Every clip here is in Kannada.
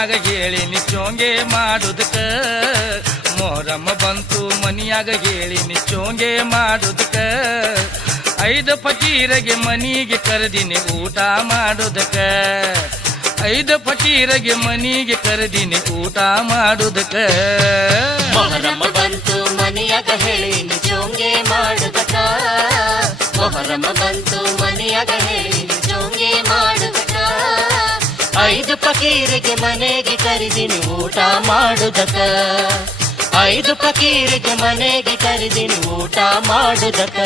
ಮನಿಯಾಗ ಹೇಳಿನಿ ಚೋಂಗೆ ಮಾಡುದಕ್ಕ ಮೊಹರಮ್ಮ ಬಂತು ಮನಿಯಾಗ ಹೇಳಿನಿ ಚೋಂಗೆ ಮಾಡುದಕ್ಕ 5 ಫಕೀರಗೆ ಮನಿಗೆ ಕರೆದಿನಿ ಊಟ ಮಾಡುದಕ್ಕ 5 ಫಕೀರಗೆ ಮನಿಗೆ ಕರೆದಿನಿ ಊಟ ಮಾಡುದಕ್ಕ ಮೊಹರಮ್ಮ ಬಂತು ಮನಿಯಾಗ ಹೇಳಿನಿ ಚೋಂಗೆ ಮಾಡುದಕ್ಕ ಮೊಹರಮ್ಮ ಬಂತು ಮನಿಯಾಗ ಹೇಳಿನಿ ಚೋಂಗೆ ಮಾಡುದಕ್ಕ 5 ಫಕೀರಿಗೆ ಮನೆಗೆ ಕರೆದಿನಿ ಊಟ ಮಾಡುದಕ್ಕ 5 ಫಕೀರಿಗೆ ಮನೆಗೆ ಕರೆದಿನಿ ಊಟ ಮಾಡುದಕ್ಕ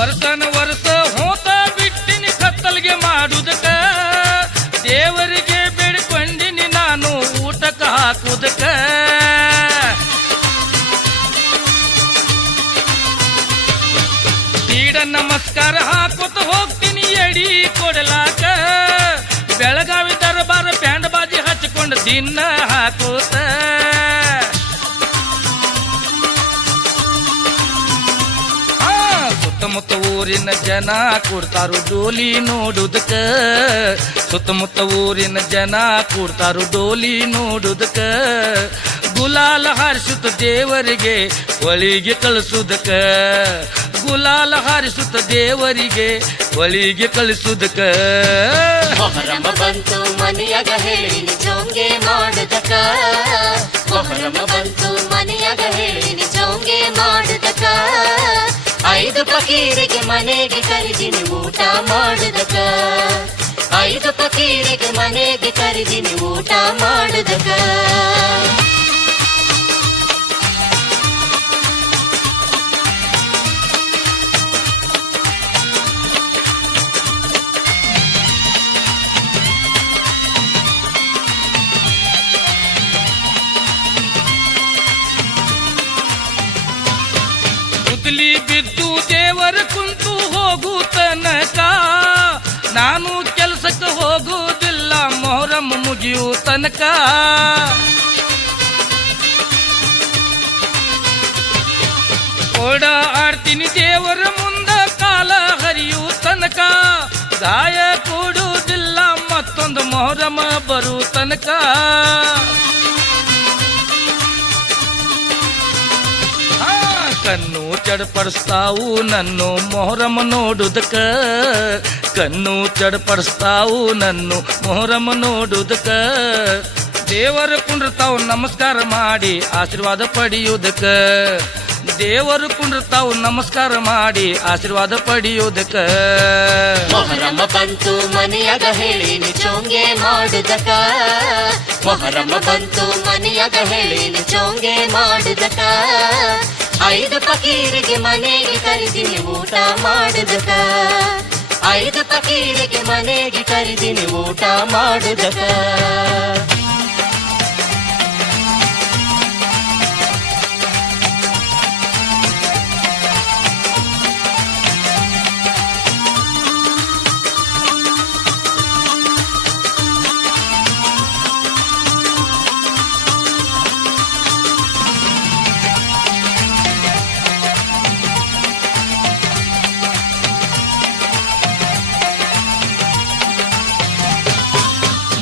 ವರ್ಷನ ವರ್ಷ ಹೋತ ಬಿಟ್ಟಿನಿ ಕತ್ತಲ್ಗೆ ಮಾಡುದಕ್ಕ ದೇವರಿಗೆ ಬೇಡಿಕೊಂಡಿನಿ ನಾನು ಊಟಕ್ಕೆ ಹಾಕುದಕ್ಕ ತೀಡ ನಮಸ್ಕಾರ ಹಾಕೋತ ಹೋಗ್ತೀನಿ ಎಡಿ ಕೊಡಲಾಕ ಬೆಳಗಾವಿ ದರ್ಬಾರ ಬ್ಯಾಂಡ್ ಬಾಜಿ ಹಚ್ಕೊಂಡು ದಿನ ಹಾಕೋತ ಸುತ್ತಮುತ್ತ ಊರಿನ ಜನ ಕೂಡ್ತಾರು ಡೋಲಿ ನೋಡುದಕ್ಕ ಸುತ್ತಮುತ್ತ ಊರಿನ ಜನ ಕೂಡ್ತಾರು ಡೋಲಿ ನೋಡುದಕ್ಕ ಗುಲಾಲ ಹಾರಿಸುತ್ತ ದೇವರಿಗೆ ಒಳಿಗೆ ಕಳಿಸುದಕ್ಕ ಗುಲಾಲ ಹಾರಿಸುತ್ತ ದೇವರಿಗೆ ಒಳಿಗೆ ಕಳಿಸುದಕ್ಕ ಮೊಹರಮ್ಮ ಬಂತು ಮನಿಯಾಗ ಹೇಳಿನಿ ಚೋಂಗೆ ಮಾಡುದಕ್ಕ ಮೊಹರಮ್ಮ ಬಂತು ಮನಿಯಾಗ ಹೇಳಿನಿ ಚೋಂಗೆ ಮಾಡುದಕ್ಕ 5 ಫಕೀರಿಗೆ ಮನೆಗೆ ಕರೆದಿನಿ ಊಟ ಮಾಡುದಕ್ಕ 5 ಫಕೀರಿಗೆ ಮನೆಗೆ ಕರೆದಿನಿ ಊಟ ಮಾಡುದಕ್ಕ ಕುದ್ಲಿ ಬಿದ್ದು ದೇವರ ಕುಂತು ಹೋಗು ತನಕ ನಾನು ಕೆಲಸಕ್ಕೆ ಹೋಗುವುದಿಲ್ಲ ಮೊಹರಮ್ಮ ಮುಗಿಯು ತನಕ ಓಡ ಆಡ್ತೀನಿ ದೇವರ ಮುಂದ ಕಾಲ ಹರಿಯು ತನಕ ಗಾಯ ಕೂಡುವುದಿಲ್ಲ ಮತ್ತೊಂದು ಮೊಹರಮ್ಮ ಬರು ತನಕ ಕಣ್ಣು ಚಡಪಡಿಸ್ತಾವು ನನ್ನು ಮೊಹರಮ್ಮ ನೋಡುದಕ್ಕ ಕಣ್ಣು ಚಡಪಡಿಸ್ತಾವು ನನ್ನು ಮೊಹರಮ್ಮ ನೋಡುದಕ್ಕ ದೇವರು ಕುಂಡ್ರತಾವು ನಮಸ್ಕಾರ ಮಾಡಿ ಆಶೀರ್ವಾದ ಪಡೆಯುವುದಕ್ಕ ದೇವರು ಕುಂಡ್ರತಾವು ನಮಸ್ಕಾರ ಮಾಡಿ ಆಶೀರ್ವಾದ ಪಡೆಯುವುದಕ್ಕ ಮೊಹರಮ್ಮ ಬಂತು ಮನಿಯಾಗ ಹೇಳಿನಿ ಚೋಂಗೆ ಮಾಡುದಕ್ಕ ಮೊಹರಮ್ಮ ಬಂತು ಮನಿಯಾಗ ಹೇಳಿನಿ ಚೋಂಗೆ ಮಾಡುದಕ್ಕ 5 ಫಕೀರಿಗೆ ಮನೆಗೆ ಕರೆದಿನಿ ಊಟ ಮಾಡುದಕ್ಕ 5 ಫಕೀರಿಗೆ ಮನೆಗೆ ಕರೆದಿನಿ ಊಟ ಮಾಡುದಕ್ಕ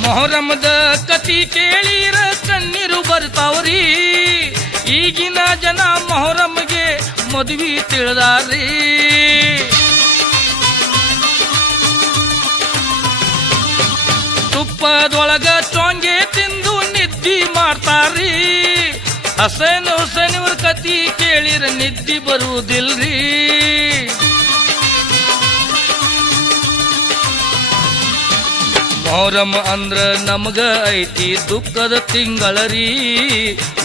ಮೊಹರಮ್ಮದ ಕತಿ ಕೇಳಿರ ಕಣ್ಣೀರು ಬರ್ತಾವ್ರಿ ಈಗಿನ ಜನ ಮೊಹರಮ್ಗೆ ಮದುವೆ ತಿಳಿದಾರ್ರಿ ತುಪ್ಪದೊಳಗ ಚೋಂಗೆ ತಿಂದು ನಿದ್ದಿ ಮಾಡ್ತಾರ್ರಿ ಹಸನ್ ಹುಸೇನ್ ಇವ್ರ ಕತಿ ಕೇಳಿರ ನಿದ್ದಿ ಬರುವುದಿಲ್ರಿ ಮೊಹರಮ್ಮ ಅಂದ್ರ ನಮಗ ಐತಿ ದುಃಖದ ತಿಂಗಳರಿ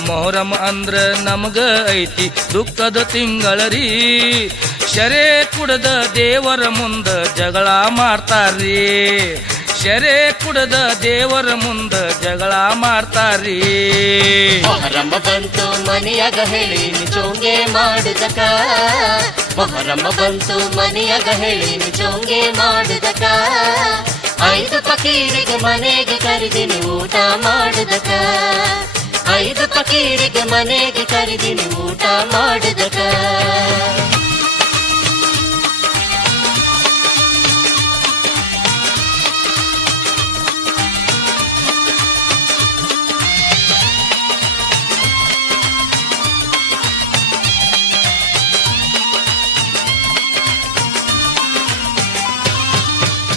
ಮೊಹರಮ್ಮ ಅಂದ್ರ ನಮಗ ಐತಿ ದುಃಖದ ತಿಂಗಳರಿ ಶರೇ ಕುಡದ ದೇವರ ಮುಂದ ಜಗಳ ಮಾಡ್ತಾರ್ರಿ ಶರೆ ಕುಡದ ದೇವರ ಮುಂದ ಜಗಳ ಮಾಡ್ತಾರೀ ಮೊಹರಮ್ಮ ಬಂತು ಮನೆಯಾಗ ಹೇಳಿನಿ ಚೋಂಗೆ ಮಾಡುದಕ ಮೊಹರಮ್ಮ ಬಂತು ಮನೆಯಾಗ ಹೇಳಿನಿ ಚೋಂಗೆ ಮಾಡುದಕ 5 ಫಕೀರಿಗೆ ಮನೆಗೆ ಕರೆದಿನಿ ಊಟ ಮಾಡುದಕ 5 ಫಕೀರಿಗೆ ಮನೆಗೆ ಕರೆದಿನಿ ಊಟ ಮಾಡುದಕ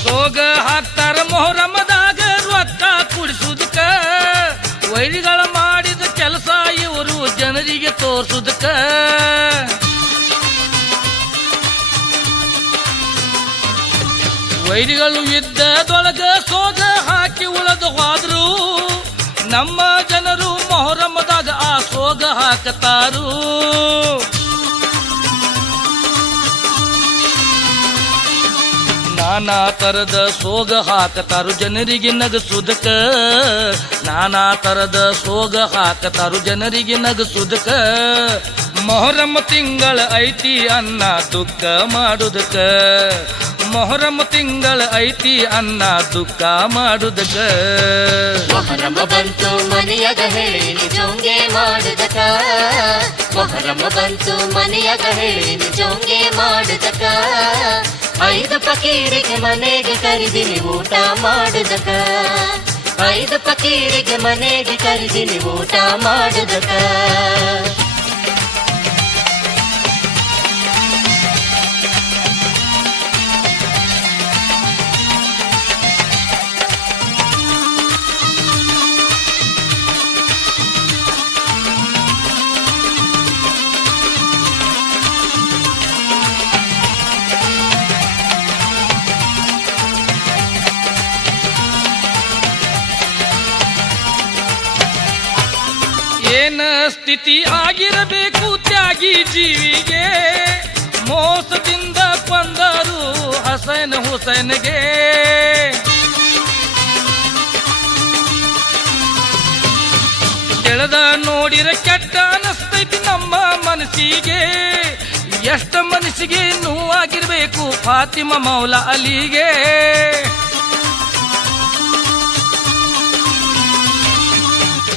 ಸೋಗ ಹಾಕ್ತಾರ ಮೊಹರಮದಾಗ ರೊಕ್ಕ ಕುಡಿಸುದಕ್ಕ ವೈರಿಗಳ ಮಾಡಿದ ಕೆಲಸ ಇವರು ಜನರಿಗೆ ತೋರ್ಸುದಕ್ಕ ವೈರಿಗಳು ಯುದ್ಧದೊಳಗ ಸೋಗ ಹಾಕಿ ಉಳದು ಹೋದ್ರು ನಮ್ಮ ಜನರು ಮೊಹರಮದಾಗ ಆ ಸೋಗ ಹಾಕತಾರು ನಾನಾ ತರದ ಸೋಗ ಹಾಕತಾರು ಜನರಿಗೆ ನಗಸುದಕ ನಾನಾ ತರದ ಸೋಗ ಹಾಕತಾರು ಜನರಿಗೆ ನಗಸುದಕ ಮೊಹರಮ್ಮ ತಿಂಗಳ ಐತಿ ಅನ್ನ ದುಃಖ ಮಾಡುದಕ ಮೊಹರಮ್ಮ ತಿಂಗಳ ಐತಿ ಅನ್ನ ದುಃಖ ಮಾಡುದಕ ಮೊಹರಮ್ಮ ಬಂತು ಮನೆಯಾಗ ಹೇಳಿನಿ ಚೋಂಗೆ ಮಾಡುದಕ ಮೊಹರಮ್ಮ ಬಂತು ಮನೆಯಾಗ ಹೇಳಿನಿ ಚೋಂಗೆ ಮಾಡುದಕ 5 ಫಕೀರಿಗೆ ಮನೆಗೆ ಕರೆದಿನಿ ಊಟ ಮಾಡುದಕ 5 ಫಕೀರಿಗೆ ಮನೆಗೆ ಕರೆದಿನಿ ಊಟ ಮಾಡುದಕ ಏನ ಸ್ಥಿತಿ ಆಗಿರಬೇಕು ತ್ಯಾಗಿ ಜೀವಿಗೆ ಮೋಸದಿಂದ ಕೊಂದರು ಹಸೈನ್ ಹುಸೈನ್ಗೆ ತಿಳಿದ ನೋಡಿರ ಕೆಟ್ಟ ಅನಸ್ತೈತಿ ನಮ್ಮ ಮನಸ್ಸಿಗೆ ಎಷ್ಟ ಮನಸ್ಸಿಗೆ ನೋವಾಗಿರ್ಬೇಕು ಫಾತಿಮ ಮೌಲ ಅಲಿಗೆ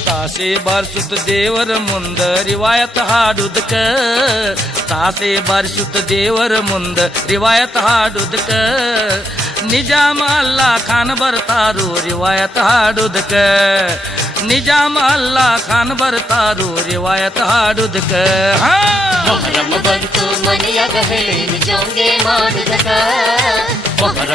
ತಾಸೆ ಬಾರಿಸುತ್ತ ದೇವರ ಮುಂದ ರಿವಾಯತ್ ಹಾಡುದಕ್ಕ ತಾಸೆ ಬಾರಿಸುತ್ತ ದೇವರ ಮುಂದ ರಿವಾಯತ್ ಹಾಡುದಕ್ಕ ನಿಜಾಮ ಅಲ್ಲಾ ಖಾನ್ ಬರ್ತಾರು ರಿವಾಯತ್ ಹಾಡುದಕ್ಕ ನಿಜಾಮ ಅಲ್ಲಾ ಖಾನ್ ಬರ್ತಾರು ರಿವಾಯತ್ ಹಾಡುದಕ್ಕ ಮೊಹರಮ್ಮ ಬಂತು ಮನೆಯಾಗ ಹೇಳಿನಿ ಚೋಂಗೆ ಮಾಡುದಕ ಮೊಹರಮ್ಮ